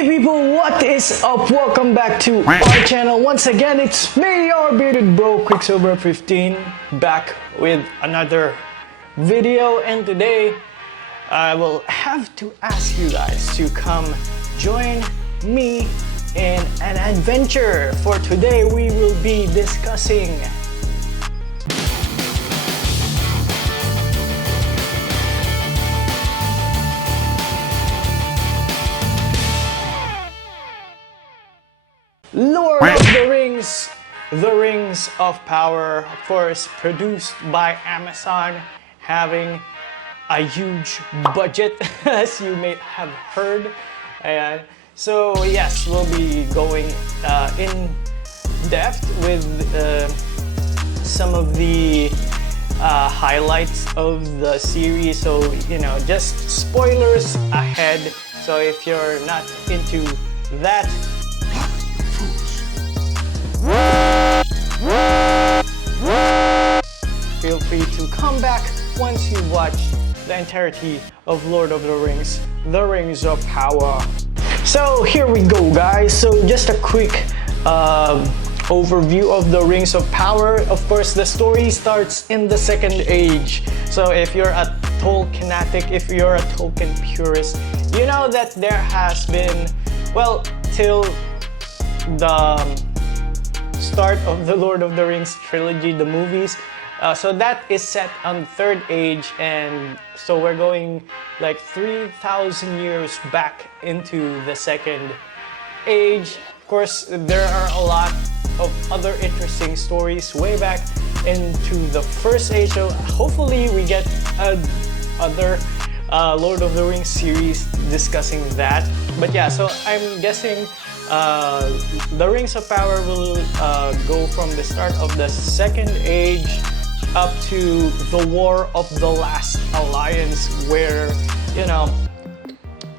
Hey people, what is up? Welcome back to our channel. Once again, it's me, your bearded bro, QuickSilver 15, back with another video. And today, I will have to ask you guys to come join me in an adventure. For today, we will be discussing Lord of the Rings, the Rings of Power, of course, produced by Amazon, having a huge budget, as you may have heard. So yes, we'll be going in depth with some of the highlights of the series. So, you know, just spoilers ahead. So if you're not into that, feel free to come back once you watch the entirety of Lord of the Rings, the Rings of Power. So here we go, guys. So just a quick overview of the Rings of Power. Of course, the story starts in the Second Age. So if you're a Tolkienatic, if you're a Tolkien purist, you know that there has been, well, till the start of the Lord of the Rings trilogy, the movies. So that is set on Third Age, and so we're going like 3,000 years back into the Second Age. Of course, there are a lot of other interesting stories way back into the First Age, so hopefully we get other Lord of the Rings series discussing that. But yeah, so I'm guessing the Rings of Power will go from the start of the Second Age up to the War of the Last Alliance, where, you know,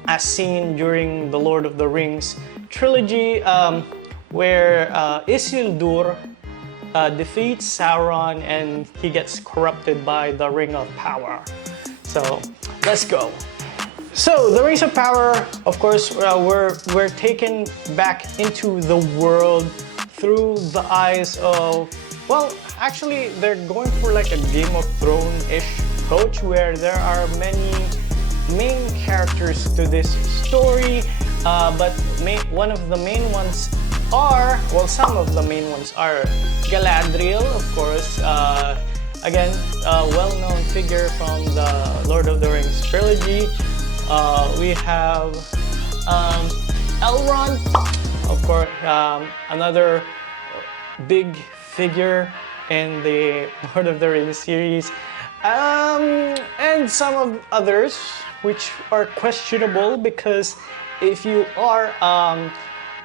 as seen during the Lord of the Rings trilogy, where Isildur defeats Sauron and he gets corrupted by the Ring of Power. So let's go. So the Rings of Power, of course, we're taken back into the world through the eyes of, well, actually they're going for like a Game of Thrones-ish approach, where there are many main characters to this story, but one of the main ones are, well, some of the main ones are Galadriel, of course, again, a well-known figure from the Lord of the Rings trilogy. We have Elrond, of course, another big figure in the Lord of the Rings series, and some of others which are questionable, because if you are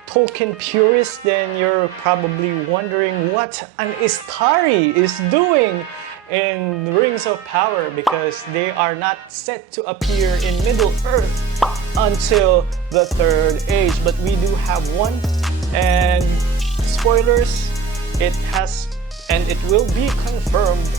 Tolkien purist, then you're probably wondering what an Istari is doing in Rings of Power, because they are not set to appear in Middle-earth until the Third Age. But we do have one, and spoilers, it has and it will be confirmed.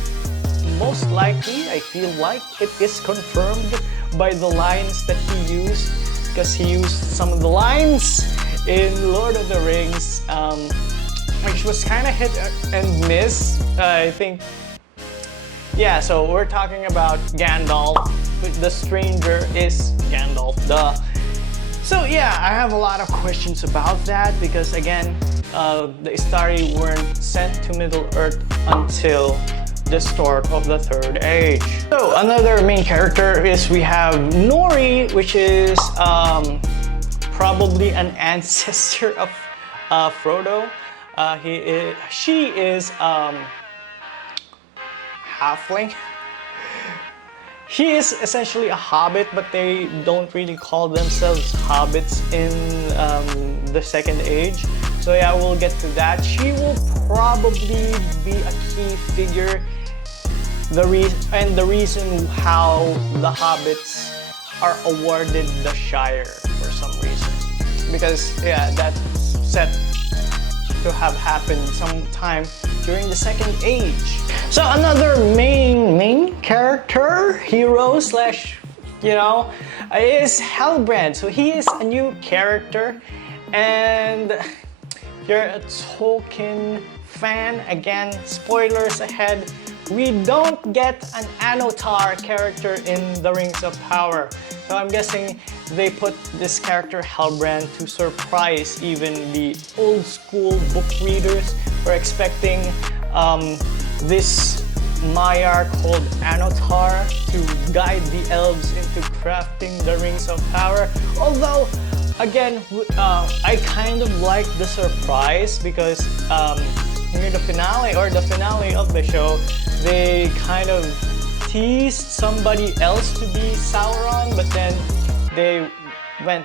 Most likely, I feel like it is confirmed by the lines that he used, because he used some of the lines in Lord of the Rings, which was kind of hit and miss, I think. Yeah, so we're talking about Gandalf. The stranger is Gandalf, duh. So yeah, I have a lot of questions about that, because again, the Istari weren't sent to Middle-earth until the start of the Third Age. So another main character is, we have Nori, which is probably an ancestor of Frodo. She is halfling. He is essentially a hobbit, but they don't really call themselves hobbits in the Second Age. So yeah, we'll get to that. She will probably be a key figure. The reason how the hobbits are awarded the Shire for some reason, because yeah, that's set to have happened sometime during the Second Age. So another main character, hero slash you know, is Halbrand. So he is a new character, and if you're a Tolkien fan, again, spoilers ahead, we don't get an Annotar character in the Rings of Power. So I'm guessing they put this character Halbrand to surprise even the old school book readers who are expecting this Maiar called Annotar to guide the elves into crafting the Rings of Power. Although, again, I kind of like the surprise because near the finale of the show, they kind of teased somebody else to be Sauron, but then they went,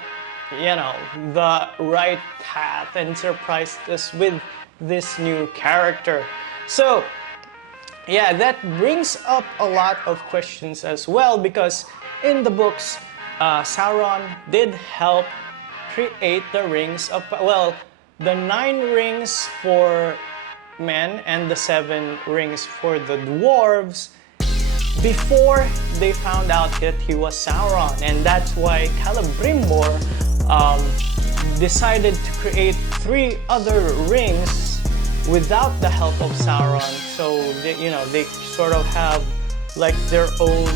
you know, the right path and surprised us with this new character. So yeah, that brings up a lot of questions as well, because in the books, Sauron did help create the rings of, well, the 9 rings for men and the 7 rings for the dwarves before they found out that he was Sauron. And that's why Celebrimbor decided to create 3 other rings without the help of Sauron. So they, you know, they sort of have like their own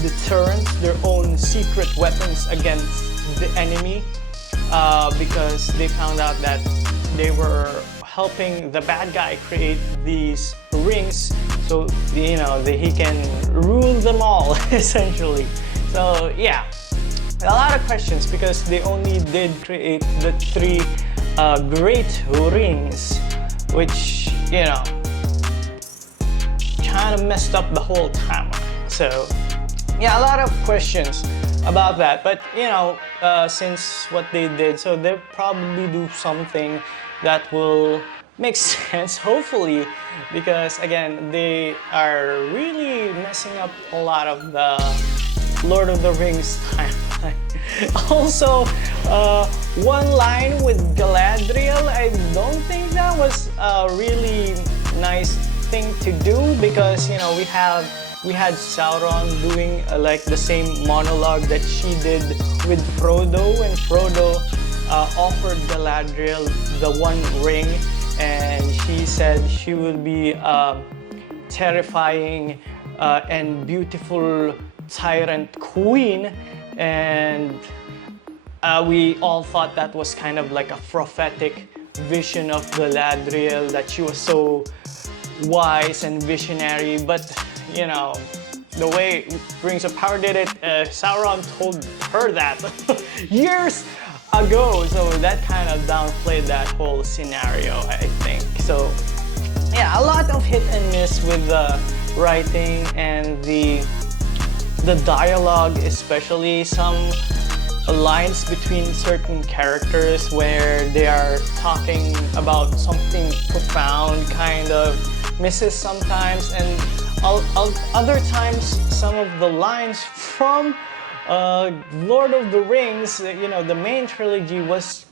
deterrents, their own secret weapons against the enemy, because they found out that they were helping the bad guy create these rings, so you know he can rule them all essentially. So yeah, a lot of questions because they only did create the 3 great rings, which, you know, kind of messed up the whole timeline. So yeah, a lot of questions about that. But you know, since what they did, so they'll probably do something that will make sense, hopefully, because again, they are really messing up a lot of the Lord of the Rings timeline. Also, one line with Galadriel, I don't think that was a really nice thing to do, because you know we had Sauron doing like the same monologue that she did with Frodo, when Frodo offered Galadriel the 1 ring, and she said she will be terrifying and beautiful tyrant queen, and we all thought that was kind of like a prophetic vision of Galadriel, that she was so wise and visionary. But you know, the way Rings of Power did it, Sauron told her that years ago, so that kind of downplayed that whole scenario, I think. So yeah, a lot of hit and miss with the writing and the dialogue, especially some lines between certain characters where they are talking about something profound kind of misses sometimes, and other times some of the lines from Lord of the Rings, you know, the main trilogy, was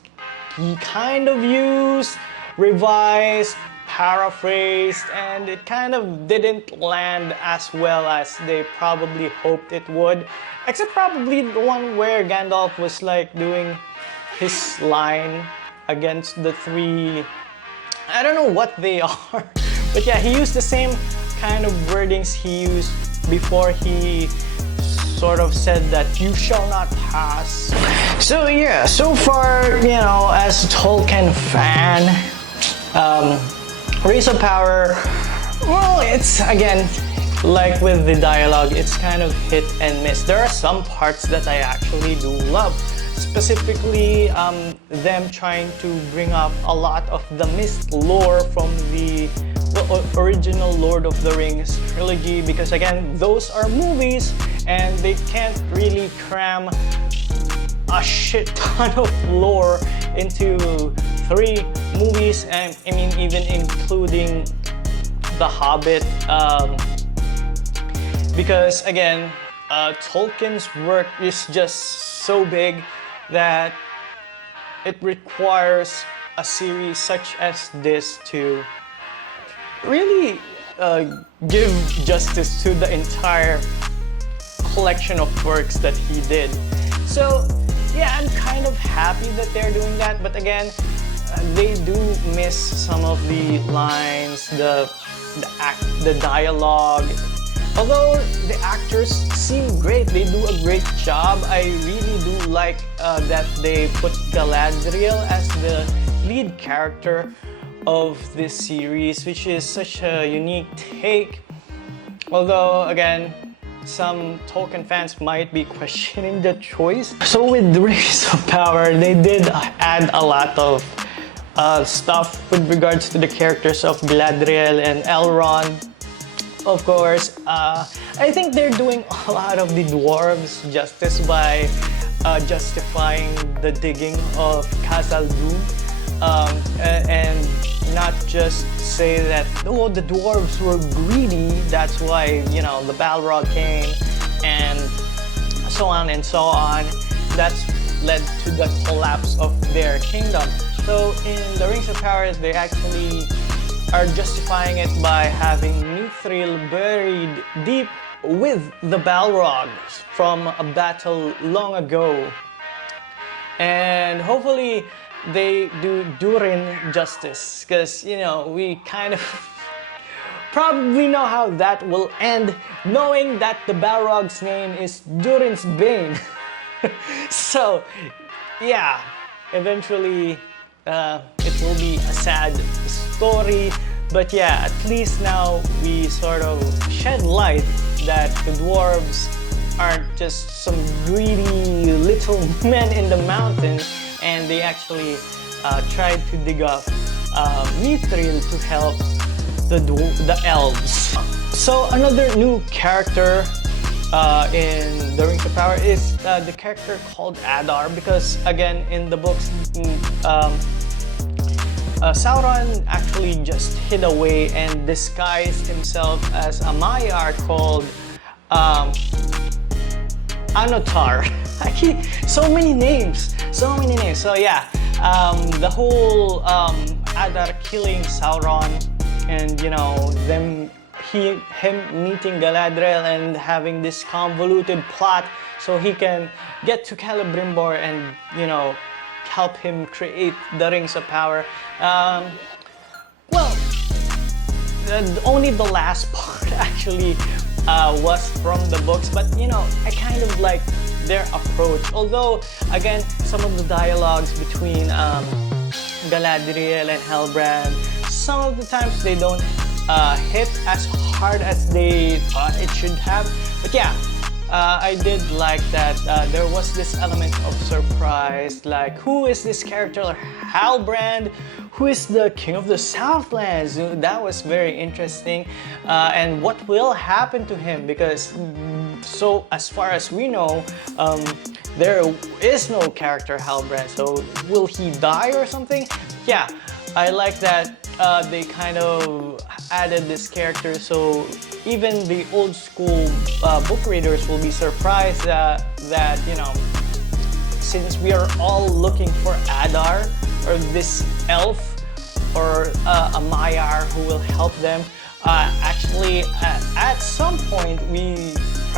kind of used, revised, paraphrased, and it kind of didn't land as well as they probably hoped it would, except probably the one where Gandalf was like doing his line against the 3, I don't know what they are, but yeah, he used the same kind of wordings he used before he sort of said that you shall not pass. So yeah, so far, you know, as a Tolkien fan, Rings of Power, well, it's again, like with the dialogue, it's kind of hit and miss. There are some parts that I actually do love, specifically them trying to bring up a lot of the mist lore from the original Lord of the Rings trilogy, because again, those are movies and they can't really cram a shit ton of lore into 3 movies, and I mean even including The Hobbit, because again, Tolkien's work is just so big that it requires a series such as this to really give justice to the entire collection of works that he did. So yeah, I'm kind of happy that they're doing that, but again, they do miss some of the lines, the dialogue. Although the actors seem great, they do a great job. I really do like that they put Galadriel as the lead character of this series, which is such a unique take. Although, again, some Tolkien fans might be questioning the choice. So with the Rings of Power, they did add a lot of stuff with regards to the characters of Galadriel and Elrond. Of course, I think they're doing a lot of the dwarves justice by justifying the digging of Khazad Dûm, and not just say that, oh, the dwarves were greedy, that's why, you know, the Balrog came, and so on and so on. That's led to the collapse of their kingdom. So in the Rings of Power, they actually are justifying it by having Mithril buried deep with the Balrogs from a battle long ago. And hopefully they do Durin justice, because, you know, we kind of probably know how that will end, knowing that the Balrog's name is Durin's Bane. So yeah, eventually it will be a sad story, but yeah, at least now we sort of shed light that the dwarves aren't just some greedy little men in the mountain, and they actually tried to dig up Mithril to help the elves. So another new character in the Rings of Power is the character called Adar, because again in the books Sauron actually just hid away and disguised himself as a Maiar called Annatar. So many names. So yeah, the whole Adar killing Sauron, and you know, him meeting Galadriel and having this convoluted plot so he can get to Celebrimbor and, you know, help him create the Rings of Power. Well, only the last part actually was from the books, but you know, I kind of like their approach. Although, again, some of the dialogues between Galadriel and Halbrand, some of the times they don't hit as hard as they thought it should have. But yeah, I did like that there was this element of surprise, like, who is this character Halbrand? Who is the king of the Southlands? That was very interesting. And what will happen to him? Because so as far as we know, there is no character Halbrand. So will he die or something? Yeah, I like that they kind of added this character, so even the old school book readers will be surprised that, you know, since we are all looking for Adar, or this elf, or a Maiar who will help them, actually at some point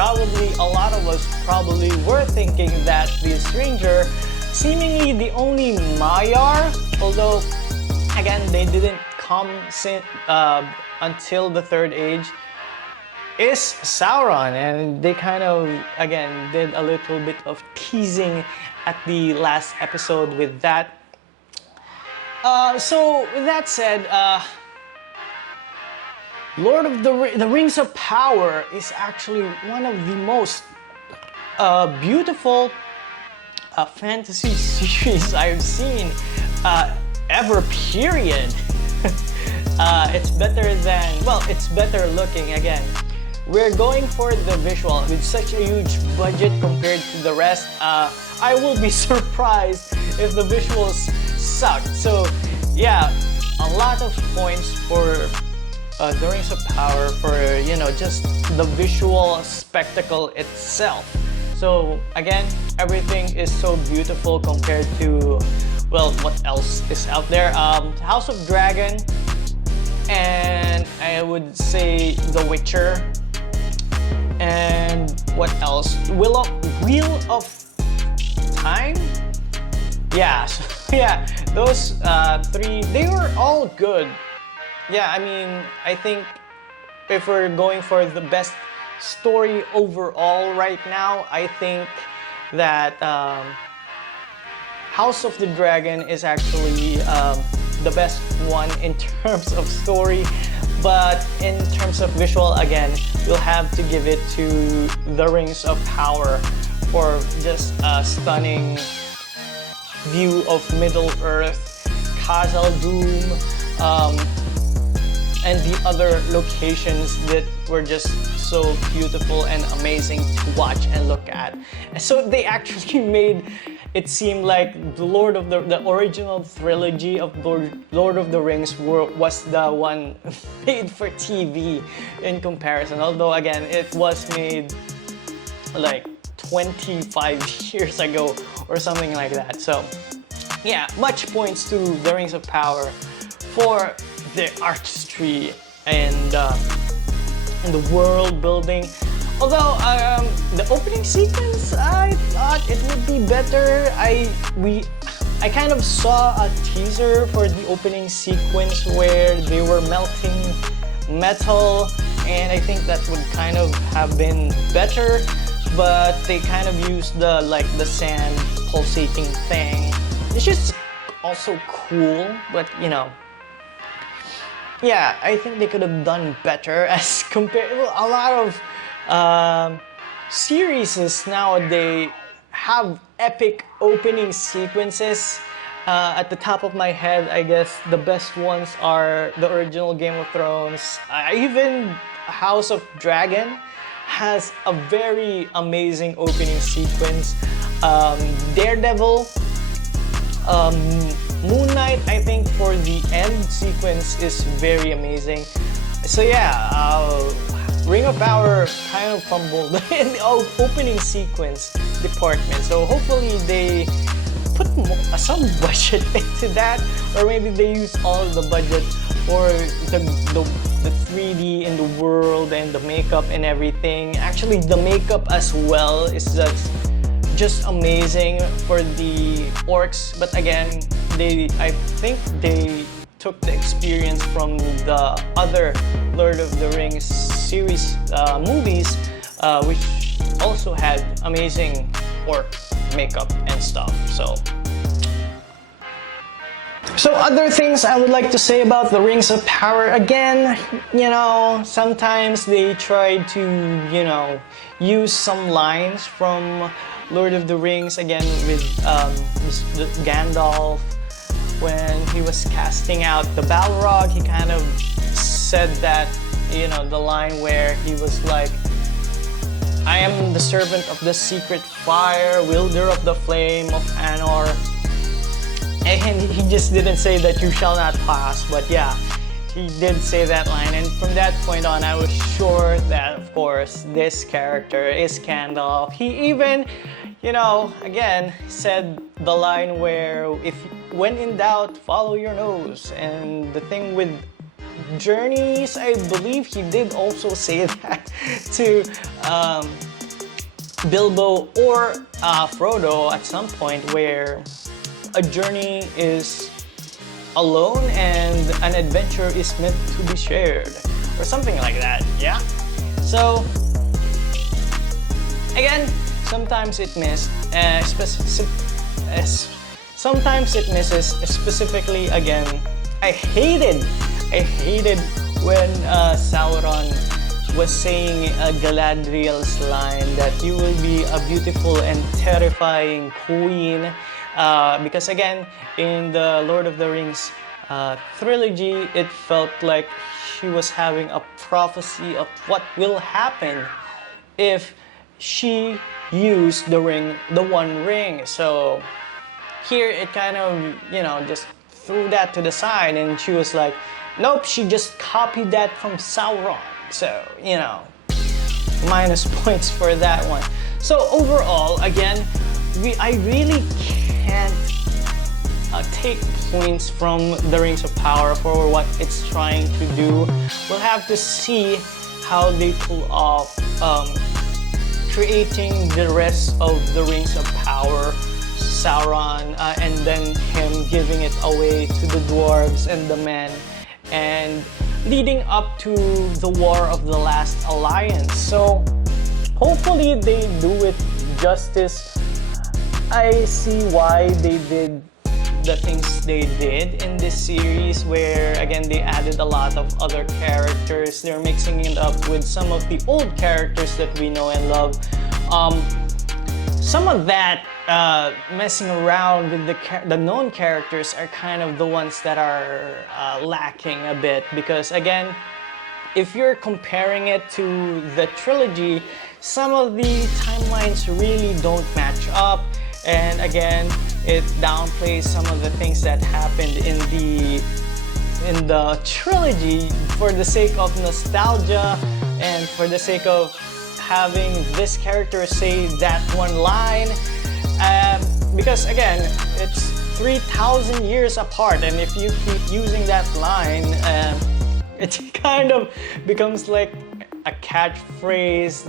a lot of us probably were thinking that the stranger, seemingly the only Maiar, although again they didn't come until the Third Age, is Sauron, and they kind of again did a little bit of teasing at the last episode with that. So with that said, Lord of the Rings of Power is actually one of the most beautiful fantasy series I've seen ever, period. It's better than, well, it's better looking. Again, we're going for the visual with such a huge budget compared to the rest. I will be surprised if the visuals suck. So yeah, a lot of points for the Rings of Power for, you know, just the visual spectacle itself. So again, everything is so beautiful compared to, well, what else is out there? House of Dragon, and I would say The Witcher. And what else? Wheel of Time? Yeah, so, yeah, those three, they were all good. Yeah, I mean, I think if we're going for the best story overall right now, I think that House of the Dragon is actually the best one in terms of story, but in terms of visual, again, we'll have to give it to the Rings of Power for just a stunning view of Middle-earth, Khazad Dûm, and the other locations that were just so beautiful and amazing to watch and look at. So they actually made it seem like the original trilogy of Lord of the Rings was the one made for TV in comparison. Although again, it was made like 25 years ago or something like that. So yeah, much points to the Rings of Power for the artistry and the world building. Although the opening sequence, I thought it would be better. I kind of saw a teaser for the opening sequence where they were melting metal, and I think that would kind of have been better. But they kind of used the sand pulsating thing. It's just also cool, but you know. Yeah, I think they could have done better as compared. Well, a lot of series nowadays have epic opening sequences. At the top of my head, I guess the best ones are the original Game of Thrones. Even House of Dragon has a very amazing opening sequence. Daredevil, Moon Knight, I think for the end sequence is very amazing. So yeah, Ring of Power kind of fumbled in the opening sequence department. So hopefully they put some budget into that, or maybe they use all the budget for the 3D in the world and the makeup and everything. Actually, the makeup as well is just amazing for the orcs. But again, I think they took the experience from the other Lord of the Rings series movies, which also had amazing orc makeup and stuff. So other things I would like to say about the Rings of Power, again, you know, sometimes they try to, you know, use some lines from Lord of the Rings, again with Gandalf. When he was casting out the Balrog, he kind of said that, you know, the line where he was like, I am the servant of the secret fire, wielder of the flame of Anor. And he just didn't say that you shall not pass, but yeah, he did say that line. And from that point on, I was sure that, of course, this character is Gandalf. He even, you know, again, said the line where when in doubt, follow your nose. And the thing with journeys, I believe he did also say that to Bilbo or Frodo at some point, where a journey is alone and an adventure is meant to be shared, or something like that, yeah? So, again, sometimes it misses, sometimes it misses, specifically, again, I hated when Sauron was saying Galadriel's line that you will be a beautiful and terrifying queen, because again, in the Lord of the Rings trilogy, it felt like she was having a prophecy of what will happen if she used the One Ring. So here it kind of, you know, just threw that to the side, and she was like, nope, she just copied that from Sauron. So, you know, minus points for that one. So overall, again, I really can't take points from the Rings of Power for what it's trying to do. We'll have to see how they pull off creating the rest of the Rings of Power, Sauron, and then him giving it away to the dwarves and the men, and leading up to the War of the Last Alliance. So hopefully they do it justice. I see why they did the things they did in this series, where again they added a lot of other characters. They're mixing it up with some of the old characters that we know and love. Some of that messing around with the known characters are kind of the ones that are lacking a bit, because again, if you're comparing it to the trilogy, some of the timelines really don't match up, and again, it downplays some of the things that happened in the trilogy for the sake of nostalgia and for the sake of having this character say that one line, because again, it's 3,000 years apart, and if you keep using that line, it kind of becomes like a catchphrase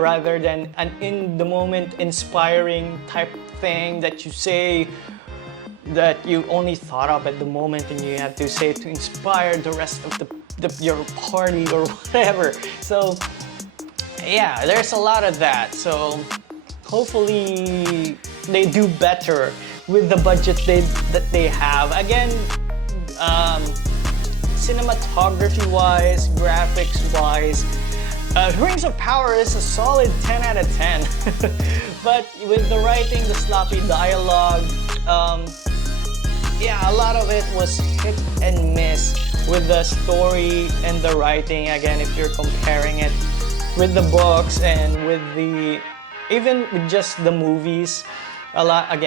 rather than an in-the-moment inspiring type thing that you say that you only thought of at the moment, and you have to say to inspire the rest of your party or whatever. So yeah, there's a lot of that. So hopefully they do better with the budget that they have. Again, cinematography-wise, graphics-wise, Rings of Power is a solid 10 out of 10. But with the writing, the sloppy dialogue, yeah, a lot of it was hit and miss with the story and the writing. Again, if you're comparing it with the books and with even with just the movies, a lot of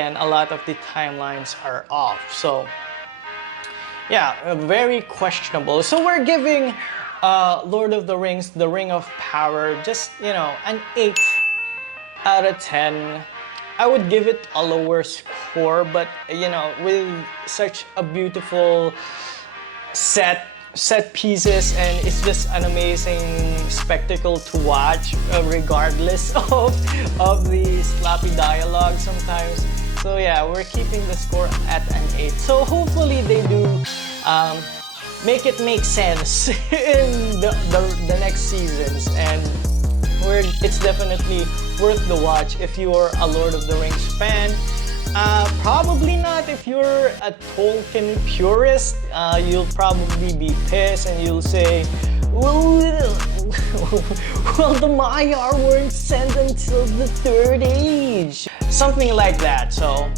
the timelines are off. So yeah, very questionable. So we're giving Lord of the Rings, The Ring of Power, just, you know, an 8 out of 10. I would give it a lower score, but you know, with such a beautiful set pieces, and it's just an amazing spectacle to watch, regardless of the sloppy dialogue sometimes. So yeah, we're keeping the score at an 8. So hopefully they do make it make sense in the next seasons, and it's definitely worth the watch if you're a Lord of the Rings fan. Probably not if you're a Tolkien purist. You'll probably be pissed and you'll say, well, the Maiar weren't sent until the Third Age. Something like that. So,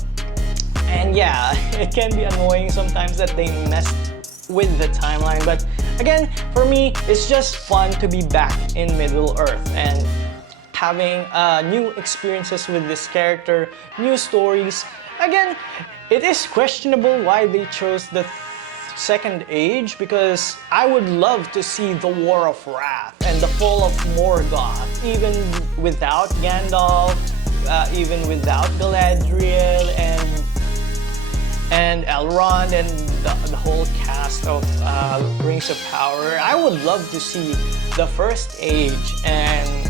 and yeah, it can be annoying sometimes that they messed with the timeline, but again, for me, it's just fun to be back in Middle-earth and having new experiences with this character, new stories. Again, it is questionable why they chose the Second Age, because I would love to see the War of Wrath and the fall of Morgoth, even without Gandalf, even without Galadriel and Elrond and the whole cast of Rings of Power. I would love to see the First Age and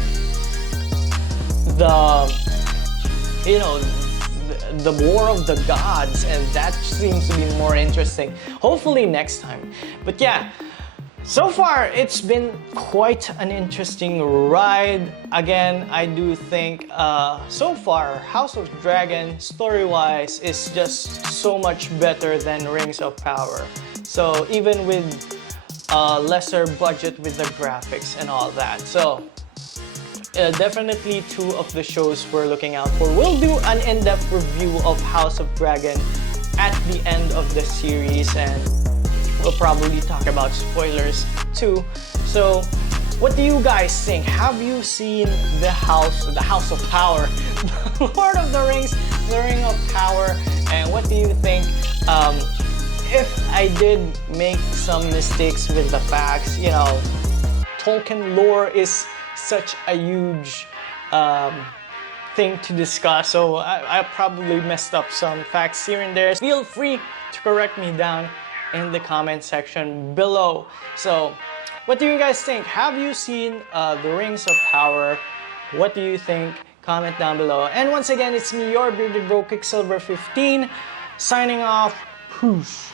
the War of the Gods, and that seems to be more interesting. Hopefully next time. But yeah, so far it's been quite an interesting ride. Again, I do think so far House of Dragon, story-wise, is just so much better than Rings of Power. So even with lesser budget with the graphics and all that. So definitely two of the shows we're looking out for. We'll do an in-depth review of House of Dragon at the end of the series, and we'll probably talk about spoilers too. So what do you guys think? Have you seen the House of Power, Lord of the Rings, The Ring of Power, and what do you think? If I did make some mistakes with the facts, you know, Tolkien lore is such a huge thing to discuss, so I probably messed up some facts here and there. Feel free to correct me down in the comment section below. So what do you guys think? Have you seen The Rings of Power, What do you think? Comment down below. And once again, it's me, your bearded bro, QuickSilver 15, signing off. Peace.